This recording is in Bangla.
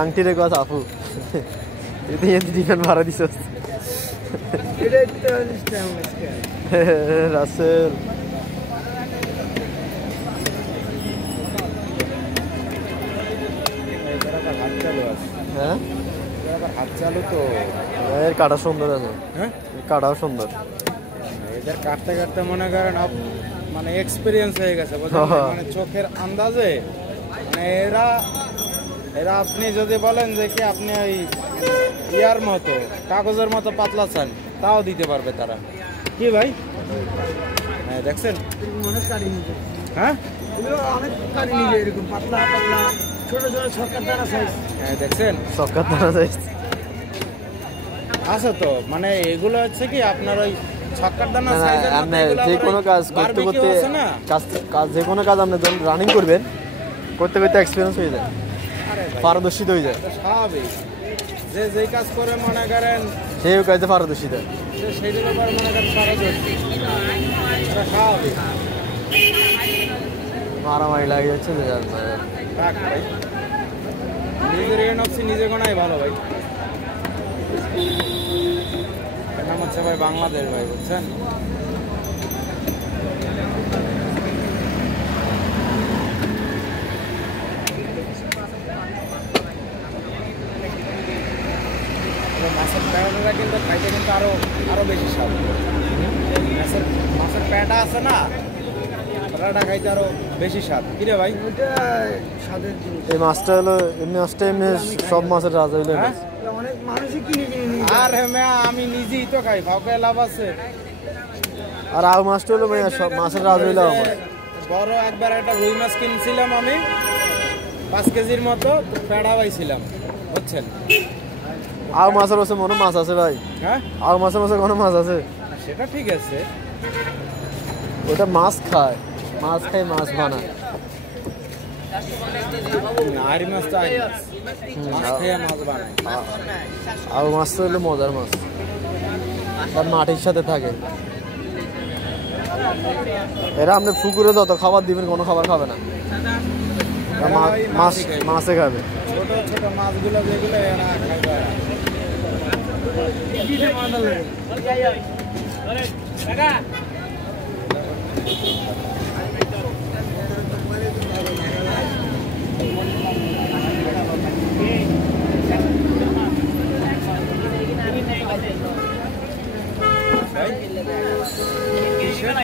আংটির কথা আপু ভাড়া দিস রাসেল হ্যাঁ হাত চালু তো এর কাটা সুন্দর আছে হ্যাঁ কাটাও সুন্দর এদের কাটতে কাটতে মনে করেন মানে এক্সপিরিয়েন্স হয়ে গেছে মানে চোখের আন্দাজে মানে এরা আপনি যদি বলেন যে কি আপনি ওই ইয়ার মতো কাগজের মতো পাতলা চান তাও দিতে পারবে তারা কি ভাই হ্যাঁ দেখছেন হ্যাঁ অনেক কারি নিবে এরকম পাতলা পাতলা ছোট ছোট ছক্কার দানা সাইজ হ্যাঁ দেখছেন ছক্কার দানা সাইজ আছে তো মানে এগুলো হচ্ছে কি আপনার ওই ছক্কার দানা সাইজের মধ্যে যে কোনো কাজ করতে করতে কাজ যে কোনো কাজ আপনি যখন রানিং করবেন করতে করতে এক্সপেরিয়েন্স হয়ে যায় পারদর্শিত হয়ে যায় স্বাভাবিক যে যেই কাজ করে মনে করেন সেই কাজে পারদর্শিত সেইটার ব্যাপারে মনে করেন পারদর্শী স্বাভাবিক মারামারি লাগে যাচ্ছে নিজের এনঅফসি নিজে গোনাই ভালো ভাই নাম হচ্ছে ভাই বাংলাদেশ ভাই বুঝছেন মাছের প্যাটাটা কিন্তু খাইতে কিন্তু আরো বেশি স্বাদ মাছের প্যাটা আছে না প্যাটাটা খাইতে আরো বেশি স্বাদ কিরে ভাই এই মাছটা হলো এমনি মাছটা এমনি সব মাছের রাজা হইলে অনেক মানুষই কিনে আর আমি নিজেই তো খাই কাউকে লাভ আছে আর আউ মাছটা হলো সব মাছের রাজা হইলে বড় একবার একটা রুই মাছ কিনছিলাম আমি 5 কেজির মতো প্যাটা পাইছিলাম বুঝছেন আউ মাছের আছে মনে মাছ আছে ভাই হ্যাঁ আউ মাছের মাছে কোনো মাছ আছে সেটা ঠিক আছে ওটা মাছ খায় মাছ বানায় আরি মাছ তো মাছ খেয়ে মাছ বানায় আউ মাছ তো হলো মজার মাছ আর মাটির সাথে থাকে এরা আপনি পুকুরে যত খাবার দিবেন কোনো খাবার খাবে না মাছে খাবে ছোট ছোট মাছগুলো যেগুলো এরা খাইবে কিতে মানলে আরে কাকা